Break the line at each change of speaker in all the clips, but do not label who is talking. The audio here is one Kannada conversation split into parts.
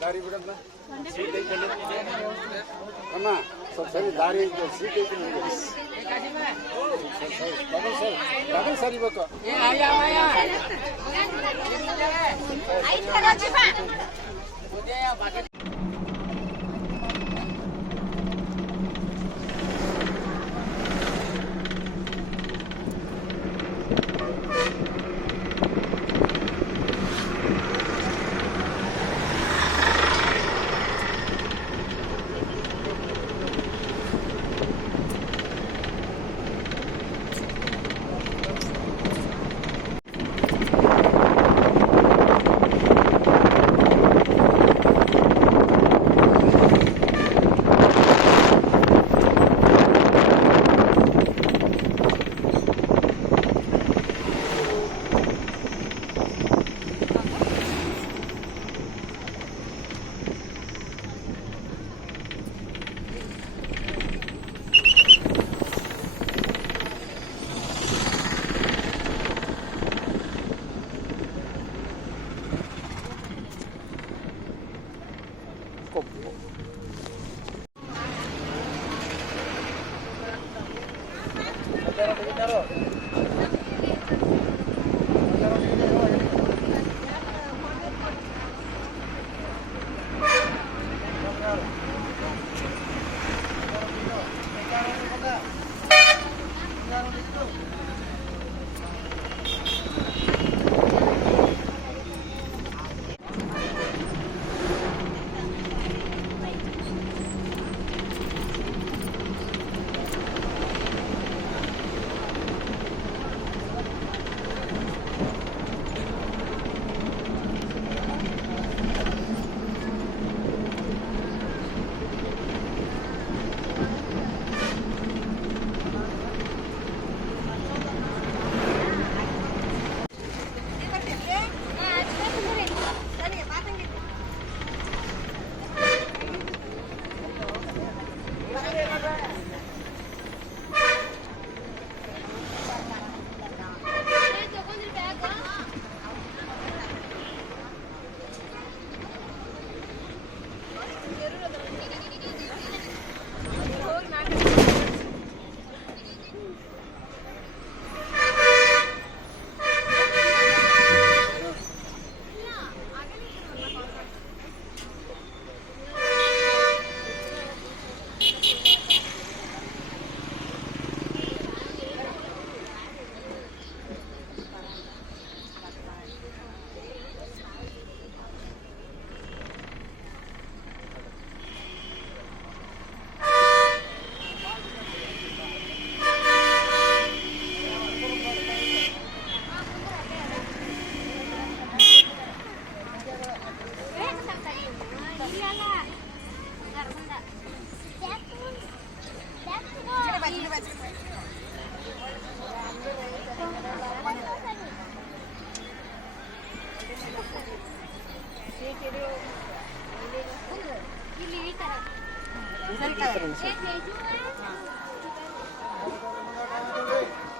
ದಾರಿ ಅಲ್ಲಿ. ಅಮ್ಮ ಸ್ವಲ್ಪ ಸರಿ ದಾರಿ ಸೀಟ್ ಐತಿ ನಿಮಗೆ ಡಬಲ್ ಸರಿ ಡಬಲ್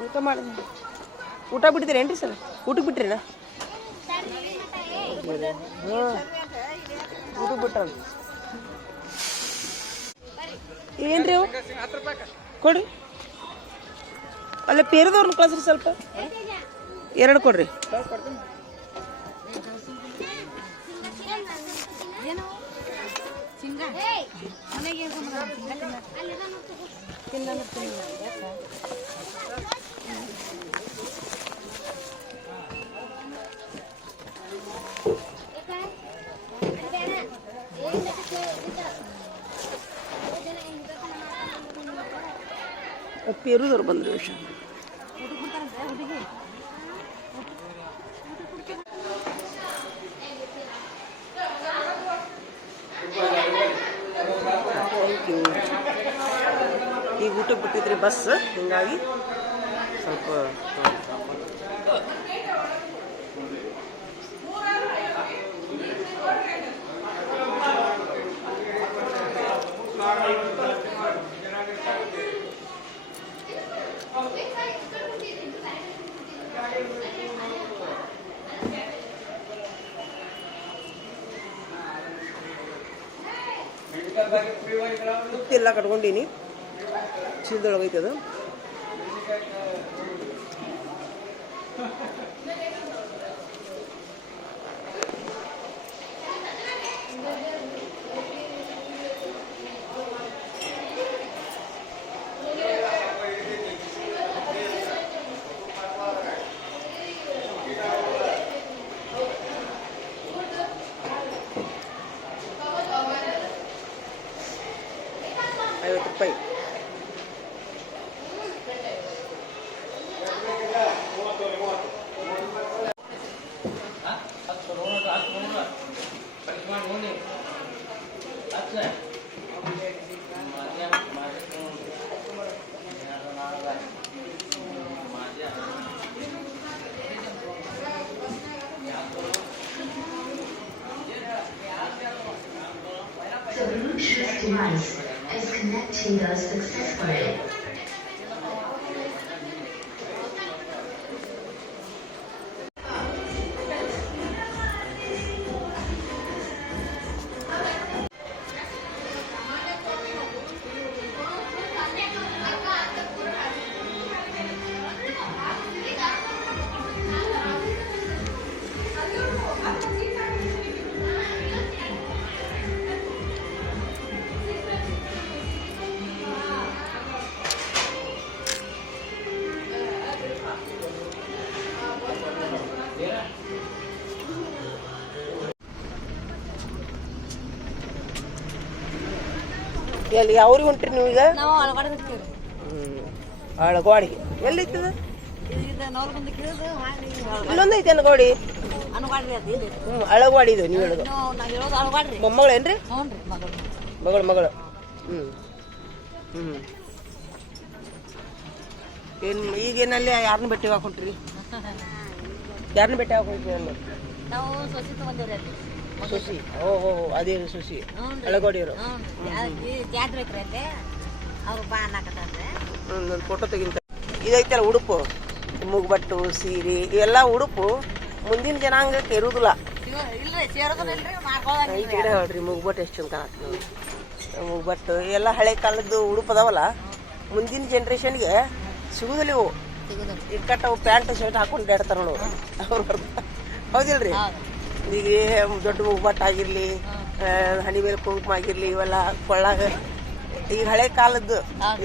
ಊಟ ಮಾಡಿ ಊಟ ಬಿಡ್ತೀರೇನ್ರಿ ಸರ್? ಊಟಕ್ಕೆ ಬಿಟ್ರಿನ ಹ್ಞೂ ಊಟಕ್ಕೆ ಬಿಟ್ರ ಏನ್ರಿ ಅವು? ಕೊಡ್ರಿ. ಅಲ್ಲ, ಪೇರದವ್ರನ್ನ ಕಳಿಸ್ರಿ ಸ್ವಲ್ಪ. ಎರಡು ಕೊಡ್ರಿ. തിന്നാൻ നിർബന്ധ വിഷയമാണ് ಬಸ್ ಹೀಗಾಗಿ ಸ್ವಲ್ಪ ಎಲ್ಲ ಕಟ್ಕೊಂಡೀನಿ. ಚೀಲದೊಳಗೆ ಐತೆ ಅದು
this device is connecting us successfully.
ಎಲ್ಲಿ ಅವ್ರಿಗೆ ಹೊಂಟ್ರಿ ನೀವು ಈಗ?
ನಾವು
ಅಳಗೋಡಿ
ಕೇಳಿದು ಹಾಳಿ
ಇಲ್ಲೊಂದು ಐತೆ ಅನಗೋಡಿ ಹ್ಞೂ ಅಳಗೋಡಿ ಇದು ನೀವು ಹೇಳೋದು. ಮೊಮ್ಮಗಳೇನ್ರಿ
ಮಗಳ.
ಮಗಳು ಹ್ಞೂ ಹ್ಞೂ ಏನು ಈಗೇನಲ್ಲಿ ಯಾರನ್ನ ಭೇಟಿ ಹಾಕೊಂಡ್ರಿ ಯಾರನ್ನ ಭೇಟಿ ಹಾಕೊಂಡ್ರಿ ಅಲ್ಲಿ?
ನಾವು ಸ್ವಚ್ಛತೆ ಅಲ್ಲಿ.
ಸುಸಿ ಓ ಓ ಅದೇ ಸುಸಿ ಅಳಗೋಡಿಯವರು.
ಜಾತ್ರೆ ಅವ್ರು ಬಾ
ನನ್ನ ಫೋಟೋ ತೆಗಿಂತ ಇದೈತಲ್ಲ ಉಡುಪು. ಮುಗ್ಬಟ್ಟು ಸೀರೆ ಇವೆಲ್ಲ ಉಡುಪು. ಮುಂದಿನ ಜನಾಂಗಕ್ಕೆ ಇರುವುದಿಲ್ಲ ಹೇಳ್ರಿ ಮುಗ್ಬಟ್ಟು ಎಷ್ಟು ಚಂದ ಮುಗ್ಬಟ್ಟು ಎಲ್ಲ ಹಳೆ ಕಾಲದ್ದು ಉಡುಪು ಅದಾವಲ್ಲ ಮುಂದಿನ ಜನ್ರೇಷನ್ಗೆ ಸಿಗುದಿಲ್ಲ ಇವು.
ಇಕ್ಕಟ್ಟ
ಇಕ್ಕಟ್ಟವು ಪ್ಯಾಂಟ್ ಶರ್ಟ್ ಹಾಕೊಂಡು ಬೇಡ್ತಾರ ನೋಡು. ಅವ್ರು ಹೌದಿಲ್ರಿ?
ಹೌದು.
ಈಗ ದೊಡ್ಡ ಮುಗ್ಬಟ್ಟು ಆಗಿರ್ಲಿ ಹನಿ ಮೇಲೆ ಕುಂಕುಮ ಆಗಿರ್ಲಿ ಇವೆಲ್ಲ ಕೊಳ್ಳಾಗ. ಈಗ ಹಳೆ ಕಾಲದ್ದು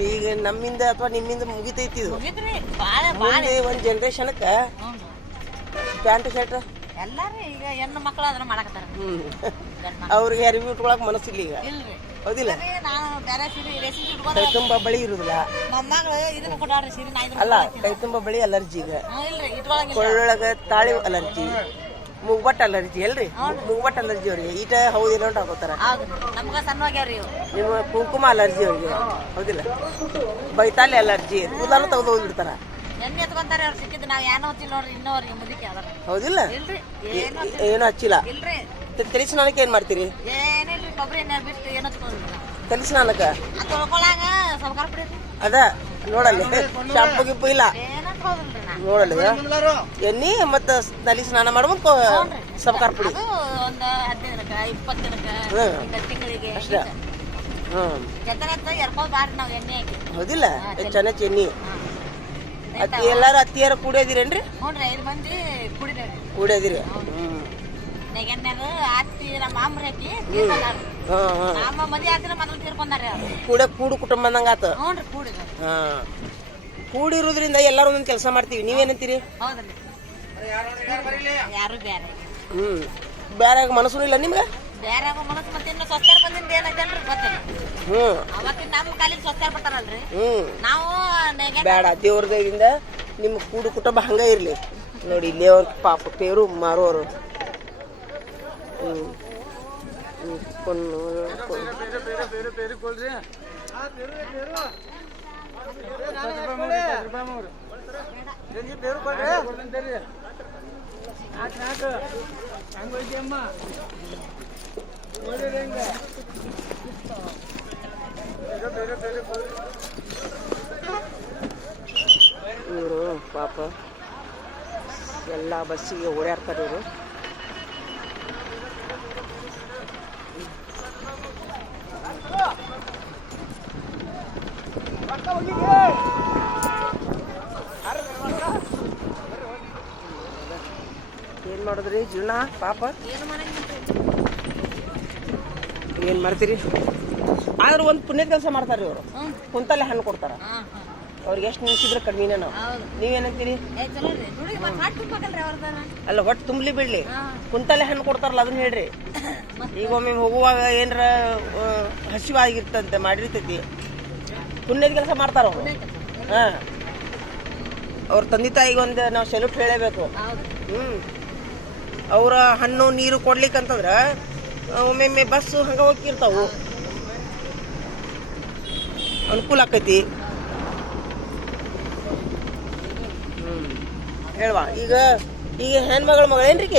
ಈಗ ನಮ್ಮಿಂದ ಅಥವಾ ನಿಮ್ಮಿಂದ ಮುಗಿತೈತಿ ಇದು. ಮುಂದೆ ಒಂದು ಜನರೇಷನ್ಕ
ಹ್ಞೂ
ಪ್ಯಾಂಟ್ ಶರ್ಟ್. ಅವ್ರಿಗೆ ಅರಿವಿ ಉಟ್ಕೊಳಕ್ ಮನಸ್ಸಿಲ್ಲ ಈಗ. ಹೌದಿಲ್ಲ? ಕೈ ತುಂಬ ಬಳಿ ಇರುದಿಲ್ಲ. ಅಲ್ಲ ಕೈ ತುಂಬ ಬಳಿ ಅಲರ್ಜಿ ಈಗ. ಕೊಳ್ಳೊಳಗ ತಾಳಿ ಅಲರ್ಜಿ. ಮುಗ್ಬಟ್ ಅಲರ್ಜಿ ಅಲ್ರಿ? ಮುಗ್ಬಟ್ ಅಲರ್ಜಿ ಅವ್ರಿಗೆ. ಈಟ ಹೌದಿಲ್ಲ ಅಂತ ಹಾಕೋತಾರ.
ನಮ್ಗ ಸಣ್ಣವಾಗ್ಯಾವ್ರಿ
ನಿಮ್ಮ ಕುಂಕುಮ ಅಲರ್ಜಿ ಅವ್ರಿಗೆ. ಹೌದಿಲ್ಲ? ಬೈತಾಲಿ ಅಲರ್ಜಿ. ಕೂದಲು ತೆಗೆದು ಹೋಗ್ಬಿಡ್ತಾರ.
ಎಣ್ಣೆ ಎತ್ಕೊಂತಾರೆ ಅವ್ರು ಸಿಕ್ಕಿದ್ದು. ನಾವ್ ಏನೋ ಹಚ್ಚಿಲ್ಲ ನೋಡ್ರಿ ಇನ್ನೋವ್ರಿಗೆ ಮುದುಕಿ ಅದಾರ.
ಹೌದಿಲ್ಲ?
ಏನು
ಹಚ್ಚಿಲ್ಲ.
ಇಲ್ರಿ.
ತಲೆ ಸ್ನಾನಕ್ಕೆ ಏನ್ ಮಾಡ್ತೀರಿ?
ಏನಿಲ್ರಿ ಕೊಬ್ಬರಿ ಎಣ್ಣೆ ಬಿಟ್ಟು ಏನು ಹಚ್ಕೊಂಡಿಲ್ಲ
ತಲೆ ಸ್ನಾನಕ್ಕ
ಅದು ತೊಳ್ಕೊಳಾಗ ಸೌಕಾರ ಪುಡಿ
ಅದ ನೋಡಲ್ಲ. ಶಾಂಪು ಗಿಪ್ಪು ಇಲ್ಲ.
ಏನು
ನೋಡಲ್ಲ ಎಣ್ಣಿ ಮತ್ತ ತಲಿ ಸ್ನಾನ ಮಾಡ್ಬೇಕು ಸಬ್ಕಾರ ಪುಡಿ.
ಅದು ಒಂದು ಹದಿನೈದು ದಿನಕ್ಕ ಇಪ್ಪತ್ತು ದಿನಕ್ಕ
ಹ್ಮ್.
ತಿಂಗಳಿಗೆ
ಅಷ್ಟೇ. ಹೌದಿಲ್ಲ ಚೆನ್ನ
ಎಣ್ಣಿ.
ಅತ್ತಿ ಎಲ್ಲಾರು ಅತ್ತಿಯಾರ
ಮಂದಿ ಕುಡಿದೇವ್ರಿ.
ಹ್ಮ್ ಕೂಡ ಕೂಡು ಕುಟುಂಬ ಅಂದಂಗ ಆತ.
ನೋಡ್ರಿ
ಹಾ. ಕೂಡಿರೋದ್ರಿಂದ ಎಲ್ಲಾರು ಒಂದೊಂದು ಕೆಲಸ ಮಾಡ್ತೀವಿ. ನೀವೇನಂತೀರಿ
ಯಾರು ಬೇರೆ
ಹ್ಮ್. ಬೇರೆ ಮನಸ್ಸು ಇಲ್ಲ ನಿಮ್ಗೆ?
ಬೇರೆ ಮನಸ್ಸು ಮತ್ತೆ ಇನ್ನು ಸ್ವಚ್ಛಾರ ಬಂದಿಂದ ಏನೈತಲ್ರಿ ಗೊತ್ತಿಲ್ಲ.
ಹ್ಮ್.
ಅವತ್ತಿನ ನಮ್ಮ ಕಾಲಿಗೆ ಸ್ವಚ್ಛಾರ ಬರ್ತಾರಲ್ರಿ.
ಹ್ಮ್.
ನಾವು
ಬೇಡ ದೇವ್ರ ದಯದಿಂದ ನಿಮ್ಮ ಕೂಡು ಕುಟುಂಬ ಹಂಗ ಇರ್ಲಿ. ನೋಡಿ ಇಲ್ಲೇ ಅವ್ರ ಪಾಪ ಪೇರು ಮಾರೋರು ಹ್ಮ್. ಕೊನ್ನು. ಇವರು ಪಾಪ ಎಲ್ಲ ಬಸ್ಸಿಗೆ ಓಡಾಡ್ತಾರೆ ಇವರು. ಏನ್ ಮಾಡುದ್ರಿ ಜೀವನ ಪಾಪ?
ಏನು
ಮಾಡ್ತೀರಿ? ಆದ್ರೆ ಒಂದು ಪುಣ್ಯದ ಕೆಲಸ ಮಾಡ್ತಾರೆ
ಇವರು
ಕುಂತಲ್ಲೇ ಹಣ್ಣು ಕೊಡ್ತಾರ. ಅವ್ರಿಗೆ ಎಷ್ಟು ನಿಮಿಷಿದ್ರೆ ಕಡಿಮೆನೇ ನಾವು. ನೀವೇನಂತೀರಿ? ಅಲ್ಲ ಹೊಟ್ಟು ತುಂಬಲಿ ಬಿಡ್ಲಿ. ಕುಂತಲ್ಲೇ ಹಣ್ಣು ಕೊಡ್ತಾರಲ್ಲ ಅದನ್ನ ಹೇಳ್ರಿ. ಈಗ ಒಮ್ಮೆ ಹೋಗುವಾಗ ಏನರ ಹಸಿವಾಗಿರ್ತಂತೆ ಮಾಡಿರ್ತೈತಿ. ಪುಣ್ಯದ ಕೆಲಸ ಮಾಡ್ತಾರ ಅವರು. ಹಾ. ಅವ್ರ ತಂದೆ ತಾಯಿಗೆ ಒಂದು ನಾವು ಸೆಲ್ಯೂಟ್ ಹೇಳಬೇಕು ಹ್ಮ್. ಅವ್ರ ಹಣ್ಣು ನೀರು ಕೊಡ್ಲಿಕ್ಕಂತಂದ್ರ ಒಮ್ಮೊಮ್ಮೆ ಬಸ್ ಹಂಗ ಹೋಗಿರ್ತಾವು ಅನುಕೂಲ ಆಕೈತಿ. ಹ್ಮ್. ಹೇಳ್ವಾ ಈಗ ಈಗ ಹೆಣ್ಮಗಳ ಮಗಳೇನ್ರಿ ಈಗ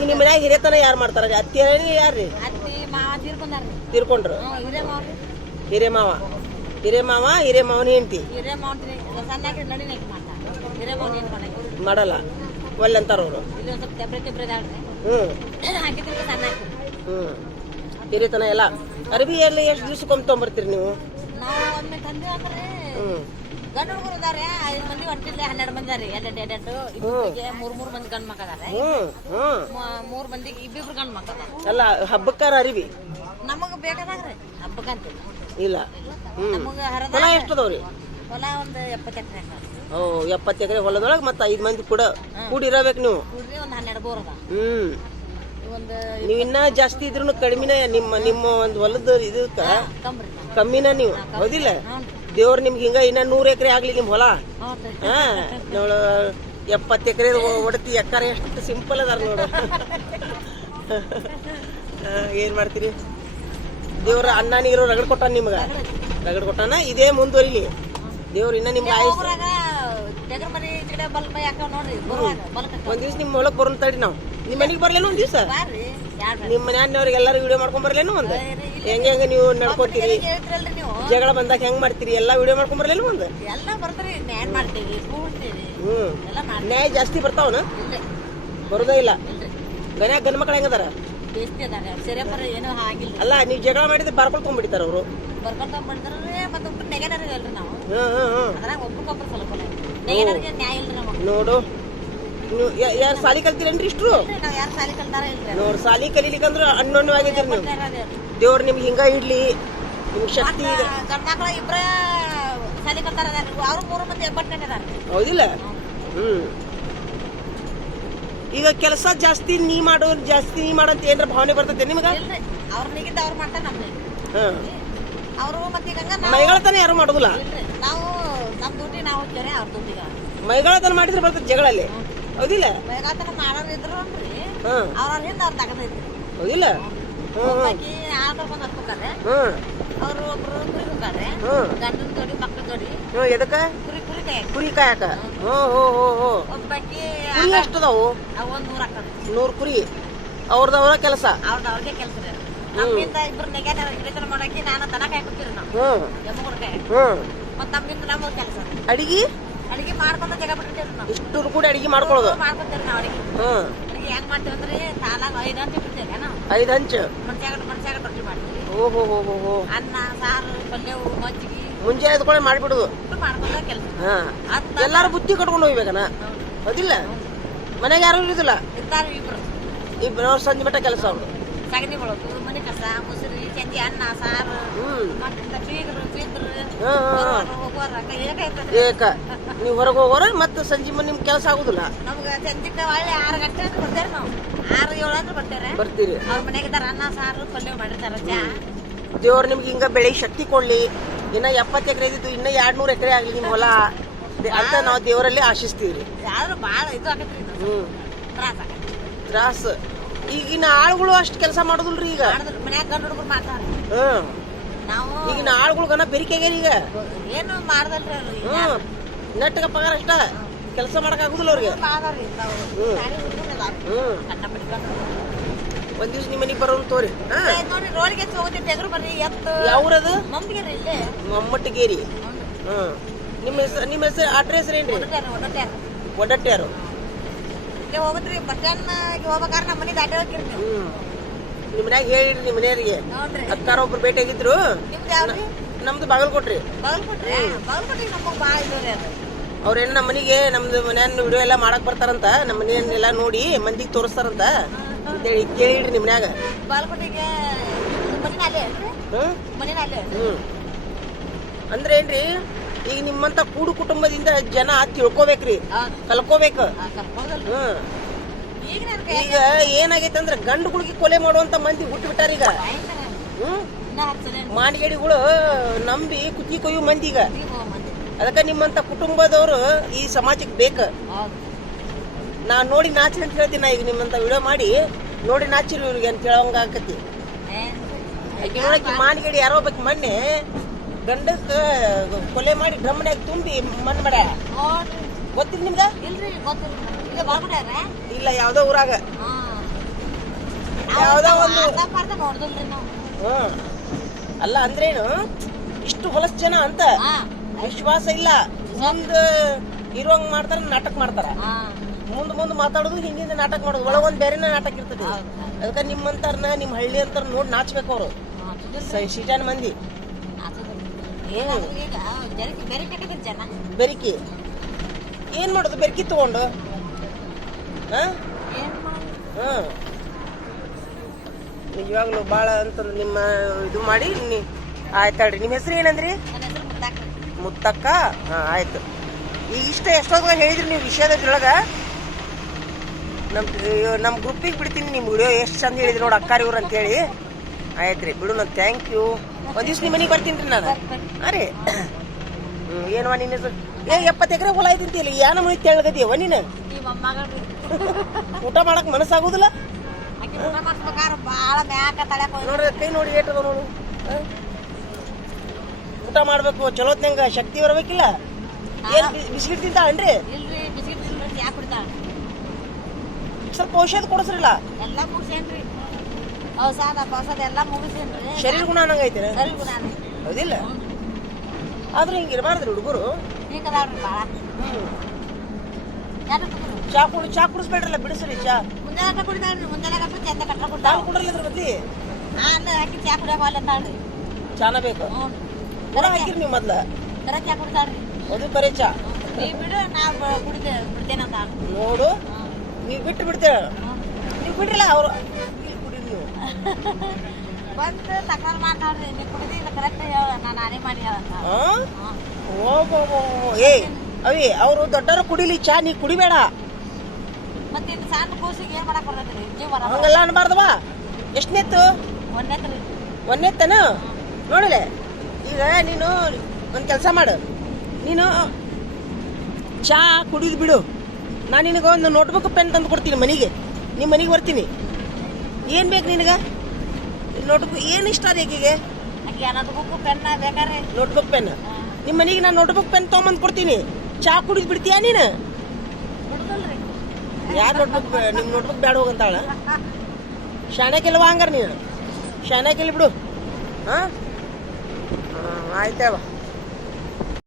ನಿಮ್ಮ ಮನ್ಯಾಗ ಹಿರಿಯತನ ಯಾರು ಮಾಡ್ತಾರ? ಅತ್ತಿ ಯಾರ್ರಿ? ತೀರ್ಕೊಂಡ್ರು.
ಹ್ಞೂ ಇವರೇ ಮಾವ್ರಿ
ಹಿರೇ ಮಾವ. ಹಿರೇ ಮಾವ ಹಿರೇ ಮಾವನ ಹೆಂಡತಿ. ಮಾಡಲ್ಲ. ಒಲ್ಲಂತಾರ ಅವರು. ಹ್ಮ್. ಹ್ಮ್. ಹಿರಿತನ ಎಲ್ಲ. ಅರಬಿ ಎಲ್ಲ ಎಷ್ಟು ತೊಗೊಂಬರ್ತೀರಿ ನೀವು? ಹ್ಮ್.
ಗಂಡ ಹುಡುಗರು ಇದಾರೆ ಐದು ಮಂದಿ ಹೊಂಟಿಲ್ಲ ಹನ್ನೆರಡು ಮಂದಿ ಅದಾರಿ ಎರಡು ಎರಡು ಇಬ್ಬರಿಗೆ ಮೂರ್ ಮೂರ್ ಮಂದಿ ಗಂಡ್ ಮಕ್ಕ ಅದಾರೆ. ಮೂರ್ ಮಂದಿಗೆ ಇಬ್ಬಿಬ್ರು ಗಂಡ್ ಮಕ್ಕ ಅದಾರ.
ಅಲ್ಲ ಹಬ್ಬಕ್ಕಾರ ಅರಿವಿ?
ನಮಗ ಬೇಕಾದಾಗ್ರಿ ಹಬ್ಬಕ್ಕಂತ
ಇಲ್ಲ.
ನಮಗ ಹರದ
ಹೊಲ ಎಷ್ಟು ಅದಾವ್ರಿ
ಹೊಲ ಒಂದು ಎಪ್ಪತ್ತು ಎಕರೆ
ಓ ಎಪ್ಪತ್ತು ಎಕರೆ ಹೊಲದೊಳಗೆ ಮತ್ತೆ ಐದು ಮಂದಿ ಕೂಡ ಕೂಡಿರಬೇಕು ನೀವು?
ಕೂಡ್ರಿ ಒಂದು ಹನ್ನೆರಡು ಬೋರ್ ಅದ.
ಹ್ಮ್.
ಒಂದು
ನೀವು ಇನ್ನ ಜಾಸ್ತಿ ಇದ್ರು ಕಡಿಮೆನೇ ನಿಮ್ಮ ನಿಮ್ಮ ಒಂದು ಹೊಲದ ಇದಕ್ಕ ಕಮ್ಮಿನ ನೀವು? ಹೌದಿಲ್ಲ? ದೇವ್ರ ನಿಮ್ಗೆ ಹಿಂಗ ಇನ್ನ ನೂರ್ ಎಕರೆ ಆಗ್ಲಿ ನಿಮ್ ಹೊಲ. ಹಾ ನೋಡು ಎಪ್ಪತ್ತು ಎಕರೆ ಒಡತಿ ಎಕರೆ ಎಷ್ಟು ಸಿಂಪಲ್ ಅದಾರ ನೋಡು. ಏನ್ ಮಾಡ್ತೀರಿ? ದೇವ್ರ ಅನ್ನ ನೀರು ರಗಡ್ ಕೊಟ್ಟಾನ ನಿಮ್ಗ? ರಗಡ್ ಕೊಟ್ಟಾನ? ಇದೇ ಮುಂದುವರಿಲಿ. ದೇವ್ರ ಇನ್ನ ನಿಮ್ಗೆ
ಬಲ್ಕ
ಒಂದ್ ದಿವ್ಸ ನಿಮ್ ಹೊಲಕ್ ಬರೋನ್ ತಡಿ ನಾವು. ನಿಮ್ ಮನೆಗೆ ಬರ್ಲೇನು ಒಂದ್ ದಿವ್ಸ? ನಿಮ್ ಮನ್ಯಾನವ್ರಿಗೆ ಎಲ್ಲಾರು ವಿಡಿಯೋ ಮಾಡ್ಕೊಂಡ್ ಬರ್ಲೇನು ಒಂದ್? ಹೆಂಗ್ ಹೆಂಗ ನೀವು ನಡ್ಕೋತೀರಿ? ಜಗಳ ಬಂದಾಗ ಹೆಂಗ್ ಮಾಡ್ತೀರಿ? ಎಲ್ಲಾ ವಿಡಿಯೋ ಮಾಡ್ಕೊಂಡ್ ಬರ್ಲಿಲ್ಲ ಒಂದು
ಎಲ್ಲ ಬರ್ತೀರಿ ನ್ಯಾಯ ಮಾಡ್ತೀವಿ ಕೂಡ್ತೀವಿ
ಹ್ಮ್. ನ್ಯಾಯ ಜಾಸ್ತಿ ಬರ್ತಾವನ ಬರೋದೇ ಇಲ್ಲ. ಗನ್ಯಾಗ ಗಂಡ ಮಕ್ಳು ಹೆಂಗದಾರ ಅಲ್ಲ ನೀವು ಜಗಳ ಮಾಡಿದ್ರೆ ಬರ್ಕೊಳ್ಕೊಂಡ್ಬಿಡ್ತಾರ ಅವರು. ನೋಡು. ಯಾರು ಸಾಲಿ ಕಲ್ತೀರೇನ್ರಿ
ಇಷ್ಟು ನೋಡ್ರಿ
ನೋಡ್ ಸಾಲಿ ಕಲೀಲಿಕ್ಕಂದ್ರ ಅಣ್ಣಣ್ಣವಾಗಿದ್ದೀರಿ ನೀವು. ದೇವ್ರ ನಿಮ್ಗೆ ಹಿಂಗ ಇಡ್ಲಿ ನಿಮ್ಗೆ ಶಕ್ತಿ
ಗಂಡ ಮಕ್ಳು ಇಬ್ರ ಸಾಲಿ ಕಲ್ತಾರ ಅವ್ರು ಮೂರು ಮಂದಿ ಎಬ್ಬಟ್ಟನೆ ಅದಾರ
ಹೌದಿಲ್ಲ? ಹ್ಮ್. ಈಗ ಕೆಲಸ ಜಾಸ್ತಿ ನೀ ಮಾಡೋ ಜಾಸ್ತಿ ನೀ ಮಾಡಂತ ಏನ್ರ ಭಾವನೆ ಬರ್ತೈತೆ ನಿಮ್ಗ?
ಇಲ್ರಿ. ಅವ್ರ ಮಾಡ್ತಾರೆ ನಮ್ಗೆ ಅವರು ಮತ್ತೆ ಈಗ
ಮೈಗಳತನ ಯಾರು ಮಾಡೋದಿಲ್ಲ?
ನಾವು ನಮ್ ದುಡ್ಡಿ ನಾವು ಹೋಗ್ತೇವೆ ಅವ್ರ ಡ್ಯೂಟಿಗ
ಮೈಗಳತನ ಮಾಡಿದ್ರೆ ಬರ್ತದೆ ಜಗಳಲ್ಲಿ. ಹೌದಿಲ್ಲ?
ಮೈಗಳತನ ಮಾಡೋರು ಇದ್ರು ಅವ್ರ ಹಿಂದ ಅವ್ರ ತಗದೈತಿ
ಹೌದಿಲ್ಲ? ಹ್ಮ್.
ಅವ್ರು ಒಬ್ರು ಕುರಿ ಹೋಗಾರೆ
ಹ್ಮ್.
ಗಂಡನ ಜೋಡಿ ಮಕ್ಳ ಜೋಡಿ.
ಹ್ಮ್ ಎದಕ್ಕ?
ಕುರಿ ಕುರಿ ಕೈ
ಕುರಿ ಕಾಯಕ. ಹೋ ಹೋ ಹೋ
ಒಬ್ಬಾಕಿ
ಕುರಿ ಎಷ್ಟದಾವು?
ಅವ್ ಒಂದ್ ನೂರ ಹಾಕದ
ನೂರು ಕುರಿ. ಅವ್ರದವ್ರ ಕೆಲಸ.
ಅವ್ರದ್ದು ಅವ್ರಿಗೆ ಕೆಲಸ ರೀ ನಮ್ಮಿಂದ ಇಬ್ರು ನೆಗ್ಯಾನ ಹಿಡಿತನ ಮಾಡಕ್ಕೆ ನಾನು ದನ ಕಾಯಿ ಕೊಡ್ತೀರಿ ನಾವು.
ಹ್ಮ್.
ಎಮ್ಮಗುಡ ಕಾಯಿ
ಹ್ಮ್.
ಮತ್ತ ನಮ್ಮಿಂದ ನಮಗ್ ಕೆಲಸ.
ಅಡಿಗೆ?
ಅಡಿಗೆ ಮಾಡ್ಕೊಂತ ಜಗ ಬಿಟ್ಟಿರ್ತೀವಿ ನಾವು.
ಇಷ್ಟರು ಕೂಡ ಅಡಿಗೆ ಮಾಡ್ಕೊಳ್ಳೋದು
ಮಾಡ್ಕೊತೀರಿ ನಾವು ಅಡಿಗೆ.
ಹ್ಮ್.
ಹೆಂಗ್ ಮಾಡ್ತೀವಿ ಅಂದ್ರೆ ಸಾಲಾಗ ಐದು ಹಂಚು ಬಿಡ್ತೀವಿ ನಾವು
ಐದು ಹಂಚು
ಮನ್ಸಾಗ ಮನ್ಸಾಗ ರೊಟ್ಟಿ ಮಾಡ್ತೀವಿ.
ಓಹೋ ಹೋ ಹೋ ಹೋ.
ಅನ್ನ ಸಾರು ಪಲ್ಯವು ಮಜ್ಜಿಗೆ.
ಮುಂಜಾನೆ ಎದ್ಕೊಳ್ಳಿ ಮಾಡ್ಬಿಡುದು.
ಇಟ್ಟು ಮಾಡ್ಕೊಂಡ ಕೆಲಸ.
ಹಾ. ಎಲ್ಲಾರು ಬುತ್ತಿ ಕಟ್ಕೊಂಡು ಹೋಗ್ಬೇಕನ? ಹೌದಿಲ್ಲ? ಮನೆಗೆ ಯಾರು ಇರುದಿಲ್ಲ?
ಇರ್ತಾರೆ ಇಬ್ರು.
ಇಬ್ಬರು ಸಂಜೆ ಮಟ್ಟ ಕೆಲಸ ಅವರು
ಸಗಣಿ ಮನೆ ಕಸ ಮುಸುರಿ ಚಂದಿ ಅನ್ನ ಸಾರು
ಏಕ ನೀವು ಹೊರಗೆ ಹೋಗೋರ ಮತ್ತೆ ಸಂಜೆ ಮುಂದೆ ನಿಮ್ ಕೆಲಸ ಆಗುದಿಲ್ಲ?
ನಮ್ಗೆ ಚಂದಿಕ ಒಳ್ಳೆ ಆರು ಗಂಟೆ ಅಂತ ಬರ್ತೇವೆ ನಾವು. ಆರು ಏಳು ಅಂದ್ರೆ ಬರ್ತೇವೆ
ಬರ್ತೀರಿ.
ಅವ್ರ ಇದ್ದಾರೆ ಅನ್ನ ಸಾರು ಪಲ್ಯ ಮಾಡಿರ್ತಾರ ಚಾ.
ದೇವ್ರು ನಿಮ್ಗೆ ಹಿಂಗ ಬೆಳೆ ಶಕ್ತಿ ಕೊಡ್ಲಿ. ಇನ್ನ ಎಪ್ಪತ್ತು ಎಕರೆ ಇದ್ದಿತ್ತು ಇನ್ನ ಎರಡ್ ನೂರು ಎಕರೆ ಆಗ್ಲಿ ನಿಮ್ ಹೊಲ. ಅಂತ ನಾವು ದೇವರಲ್ಲಿ ಆಶಿಸ್ತೀವಿ
ಯಾರು ಭಾಳ ಇದು ಆಗತ್ತೆ
ಹ್ಮ್.
ತ್ರಾಸ
ತ್ರಾಸ. ಈಗಿನ ಆಳುಗಳು ಅಷ್ಟು ಕೆಲಸ ಮಾಡೋದಿಲ್ರಿ ಈಗ.
ಮನ್ಯಾಗ ಗಂಡು ಹುಡುಗರು ಮಾಡ್ತಾರ
ಹ್ಮ್
ನಾವು
ಈಗಿನ ಆಳುಗಳಿಗನ ಬೆರಿಕೆಗೆ ಈಗ.
ಏನು ಮಾಡ್ದಲ್ರಿ ಅವ್ರು ಈಗ.
ಹ್ಮ್. ನೆಟ್ಟಗ ಪಗಾರ ಅಷ್ಟ. ಕೆಲಸ ಮಾಡಕ್ ಆಗುದಿಲ್ಲ ಅವ್ರಿಗೆ.
ಮಾಡ್ದಾರ್ರಿ ತಾವು
ಹ್ಮ್.
ಶಾಲೆ ಹುಡುಗರೆಲ್ಲ
ಹ್ಮ್.
ಕಣ್ಣ ಬಿಟ್ಕೊಂಡು
ಒಂದ್ ದಿವ್ಸ ನಿಮ್ಮ ಮನೆಗೆ ಬರೋನ್ ತೋರಿ. ಹಾ.
ಏ, ನೋಡ್ರಿ ರೋಡ್ಗೆ ಹೋಗುತ್ತೆ ತೆಗ್ರು ಬರ್ರಿ ಎತ್ತು.
ಯಾವ್ರದು?
ಮಂದಿಗೆ ಇಲ್ಲೇ.
ಮಮ್ಮಟ್ಟಿಗೇರಿ ಹ್ಮ್. ನಿಮ್ಮ ಹೆಸರು ನಿಮ್ಮ ಹೆಸರು ಅಡ್ರೆಸ್ ಏನ್ರಿ? ಒಡಟ್ಟ್ಯಾರು
ಇಲ್ಲೇ ಹೋಗುದ್ರಿ ಬಸ್ ಸ್ಟ್ಯಾಂಡ್ ಹೋಗ್ಬೇಕಾದ್ರೆ ನಮ್ಮ ಮನೆ ದಾಟಿ ಹೋಗಿರಿ ನೀವು
ಹ್ಮ್. ನಿಮ್ಮ ಮನ್ಯಾಗ ಹೇಳಿರಿ ನಿಮ್ ಮನೆಯವ್ರಿಗೆ.
ನೋಡ್ರಿ
ಅಕ್ಕಾರ ಒಬ್ರು
ನಿಮ್ದು ಯಾವ್ರಿ
ನಮ್ದು ಬಾಗಲಕೋಟ್ರಿ.
ಬಾಗಲ್ಕೋಟ್ರಿ? ಬಾಗಲ್ಕೋಟ್ರಿ ನಮಗೆ ಭಾಳ ಇದ್ದವ್ರಿ ಅದು.
ಅವ್ರೇನು ನಮ್ಮ ಮನೆಗೆ ನಮ್ದು ಮನ್ಯಾನ ವಿಡಿಯೋ ಎಲ್ಲ ಮಾಡಕ್ ಬರ್ತಾರಂತ ನಮ್ಮ ಮನೆಯನ್ನೆಲ್ಲ ನೋಡಿ ಮಂದಿಗೆ ತೋರಿಸ್ತಾರಂತ. ಅಂತೇಳಿ ಕೇಳಿಡ್ರಿ ನಿಮ್ಮ ಮನ್ಯಾಗ.
ಬಾಲ್ಕೋಟಿಗೆ ಮನಿನ ಅಲ್ಲೇ ಅಲ್ರಿ
ಹ್ಮ್.
ಮನಿನ ಅಲ್ಲೇ
ಹ್ಮ್. ಅಂದ್ರೆ ಏನ್ರಿ? ಈಗ ನಿಮ್ಮಂತ ಕೂಡು ಕುಟುಂಬದಿಂದ ಜನ ತಿಳ್ಕೊಬೇಕ್ರಿ. ಕಲ್ಕೋಬೇಕ. ಹ್ಮ್.
ಈಗ
ಏನಾಗೈತೆ ಅಂದ್ರೆ ಗಂಡುಗಳಿಗೆ ಕೊಲೆ ಮಾಡುವಂತ ಮಂದಿ ಹುಟ್ಟು ಬಿಟ್ಟಾರ ಈಗ ಹ್ಮ್.
ಹತ್ತು
ನಂಬಿ ಕುತಿ ಕೊಯ್ಯು ಮಂದಿ ಈಗ. ಅದಕ್ಕೆ ನಿಮ್ಮಂತ ಕುಟುಂಬದವರು ಈ ಸಮಾಜಕ್ಕೆ ಬೇಕು. ನಾ ನೋಡಿ ನಾಚಿ ಅಂತ ಹೇಳ್ತೀನಿ ನಾ ಈಗ ನಿಮ್ಮಂತ ವಿಡಿಯೋ ಮಾಡಿ. ನೋಡಿ ನಾಚಿರಿ ಇವ್ರಿಗೆ ಅಂತ ಹೇಳೋಂಗ ಆಕತಿ ಮಾಡಿಗೇಡಿ ಮಾನಗೇಡಿ ಯಾರೋ ಬಗ್ಗೆ ಮೊನ್ನೆ ಗಂಡಕ್ಕ ಕೊಲೆ ಮಾಡಿ ಡ್ರಮ್ನ್ಯಾಗ ತುಂಬಿ ಮಣ್ಣು ಮಾಡ. ಗೊತ್ತಿಲ್ಲ ನಿಮ್ಗ? ಇಲ್ಲ ಯಾವ್ದೋ ಊರಾಗ. ಯಾವ್ದೋ ಒಂದು- ಅಲ್ಲ ಅಂದ್ರೇನು ಇಷ್ಟು ಹೊಲಸ್ ಜನ ಅಂತ ವಿಶ್ವಾಸ ಇಲ್ಲ. ಮುಂದ ಇರೋಂಗ್ ಮಾಡ್ತಾರ ನಾಟಕ ಮಾಡ್ತಾರ. ಮುಂದ್ ಮುಂದ್ ಮಾತಾಡೋದು ಹಿಂದಿಂದ ನಾಟಕ ಮಾಡೋದು. ಒಳಗೊಂದ್ ಬೇರೆನ ನಾಟಕ ಇರ್ತದೆ. ಅದಕ್ಕೆ ನಿಮ್ಮಂತಾರನ ನಿಮ್ ಹಳ್ಳಿ ಅಂತಾರ ನೋಡಿ ನಾಚ್ಬೇಕು ಅವರು. ಸಿಟಾನ್ ಮಂದಿ
ಏನಾದ್ರು ಈಗ ಜರಕ್ಕೆ ಬೇರೆ ಕಟ್ಟಿದ್ರು ಜನ
ಬೆರಿಕಿ. ಏನ್ ಮಾಡೋದು? ಬೆರಿಕಿ ತಗೊಂಡು? ಹಾಂ? ಹಾಂ. ನಿಜವಾಗ್ಲೂ ಭಾಳ ಅಂತಂದ್ರೆ ನಿಮ್ಮ ಇದು ಮಾಡಿ ಆಯ್ತಾಳ್ರಿ ನಿಮ್ಮ ಹೆಸರು ಏನಂದ್ರಿ? ಮುತ್ತಕ್ಕ? ಹಾ ಆಯ್ತು. ಈಗ ಇಷ್ಟ ಎಷ್ಟೊತ್ತಿಗೆ ಹೇಳಿದ್ರಿ ನೀವು ವಿಷಯದೊಳಗ ನಮ್ ನಮ್ಮ ಗ್ರೂಪಿಗೆ ಬಿಡ್ತೀನಿ ನಿಮ್ಮ ವಿಡಿಯೋ ಎಷ್ಟು ಚಂದ ಹೇಳಿದ್ರಿ ನೋಡಿ ಅಕ್ಕಾರಿ ಇವ್ರು ಅಂತೇಳಿ. ಆಯ್ತು ರೀ ಬಿಡು ನಾನು ಥ್ಯಾಂಕ್ ಯು ಒಂದ್ ದಿವ್ಸ ನಿಮ್ಮ ಮನೆಗೆ ಬರ್ತೀನಿ ರೀ ನಾನು. ಹಾಂ ರೀ. ಹ್ಞೂ ಏನವ ನಿನ್ನ ಹೆಸರು? ಏ ಎಪ್ಪತ್ತು ಎಕರೆ ಹೊಲ ಐತಂತಿಲ್ಲ ಯಾನ ಮನೆ ತೆಳ್ಳಗದಿಯವ ನೀನು? ಊಟ ಮಾಡಕ್ ಮನಸ್ಸಾಗುದಿಲ್ಲ? ನೋಡ್ರಿ ಕೈ ನೋಡಿ ಏಟದ ನೋಡು? ಊಟ ಮಾಡ್ಬೇಕು ಚಲೋತ್ನಂಗ ಶಕ್ತಿ ಬರ್ಬೇಕಿಲ್ಲ? ಏನ್ ಬಿಸ್ಕಿಟ್ ತಿಂತಾಳನ್ರಿ?
ಕುಡಿತಾಳ.
ಸ್ವಲ್ಪ ಔಷಧ ಕೊಡಿಸ್ರಿಲ್ಲ?
ಎಲ್ಲ ಮುಗಿಸೇನ್ರಿ ಔಷಧ ಪೌಷಧ ಎಲ್ಲ ಮುಗಿಸಿನ್ರಿ
ಶರೀರ ಗುಣ ಐತಿ
ಶರೀರ ಗುಣ
ಹೌದಿಲ್ಲ. ಆದ್ರೂ ಹಿಂಗ ಇರಬಾರ್ದ್ರಿ ಹುಡುಗರು.
ಈಗ
ಚಾ ಕುಡಿ ಚಾ ಕುಡಿಸ್ಬೇಡ್ರಲ್ಲ ಬಿಡಿಸ್ರಿ ಚಾ.
ಮುಂಜಾನೆ ಕುಡಿತಾಳ್ರಿ ಮುಂಜಾನೆ ಕಟ್ಟ ಚಂದ ಕಟ್ಟ
ತಾವು
ಕುಡ್ತಾವ
ಕುಡ್ರಲ್ಲ ಇದ್ರ ಬದ್ಲಿ?
ನಾನು ಹಾಕಿ ಚಾ ಹೋಗ್ಲಿ ಅಂತಾಳ್ರಿ
ಚಾನ ಬೇಕು?
ಹ್ಞೂ.
ಕೂಡ ಹಾಕಿರಿ ನೀವು ಮೊದ್ಲ.
ಕರ ಚಾ ಕುಡ್ತಾಳ್ರಿ
ಅದು ಬರೀ ಚಾ.
ನೀ ಬಿಡು ನಾ ಕುಡಿದೆ ಬಿಡ್ತೇನೆ ಅಂತ
ನೋಡು. ನೀವು ಬಿಟ್ಟು ಬಿಡ್ತೇವೆ. ನೀವು ಬಿಡ್ರಲ್ಲ ಅವ್ರು
ಬಂದು ತಕರಾರು ಮಾತಾಡ್ರಿ ನೀ ಕುಡಿದಿಲ್ಲ ಕರೆಕ್ಟ್ ಹೇಳ ನಾನು ನಾನೇ ಮಾಡಿ ಹೇಳಂತ
ಏ ಅವಿ ಅವರು ದೊಡ್ಡರು ಕುಡಿಲಿ ಚಾ ನೀ ಕುಡಿಬೇಡ.
ಮತ್ತೆ ಇದು ಸಣ್ಣ ಕೂಸಿಗೆ ಏನು ಮಾಡಕ್ ಬರ್ತೈತ್ರಿ ಜೀವ
ಹಂಗೆಲ್ಲ ಅನ್ಬಾರ್ದವ ಎಷ್ಟನೇತ್ತು
ಒಂದೇತ್ರಿ
ಒಂದನೇತ್ತನ? ನೋಡಿಲೆ. ಈಗ ನೀನು ಒಂದು ಕೆಲಸ ಮಾಡು. ನೀನು ಚಾ ಕುಡಿದು ಬಿಡು. ನಾನು ನಿನಗೆ ಒಂದು ನೋಟ್ಬುಕ್ ಪೆನ್ ತಂದು ಕೊಡ್ತೀನಿ ಮನೆಗೆ. ನಿಮ್ಮ ಮನೆಗೆ ಬರ್ತೀನಿ. ಏನು ಬೇಕು ನಿನಗೆ? ನೋಟ್ಬುಕ್ ಏನು ಇಷ್ಟ ಅದ ಈಗಿಗೆ? ನೋಟ್ಬುಕ್ ಪೆನ್ ನಿಮ್ಮ ಮನೆಗೆ ನಾನು ನೋಟ್ಬುಕ್ ಪೆನ್ ತೊಗೊಂಬಂದು ಕೊಡ್ತೀನಿ. ಚಾ ಕುಡಿದು ಬಿಡ್ತೀಯಾ ನೀನು? ಯಾರ ನೋಟ್ಬುಕ್ ನಿಮ್ಮ ನೋಟ್ಬುಕ್ ಬೇಡ ಹೋಗಂತಾಳ? ಶಾಣಕ್ಕೆಲ್ವ ಹಂಗಾರ ನೀನು? ಶಾಣಕ್ಕೆಲ್ಲಿ ಬಿಡು. ಹಾಂ? ಆಯ್ತವ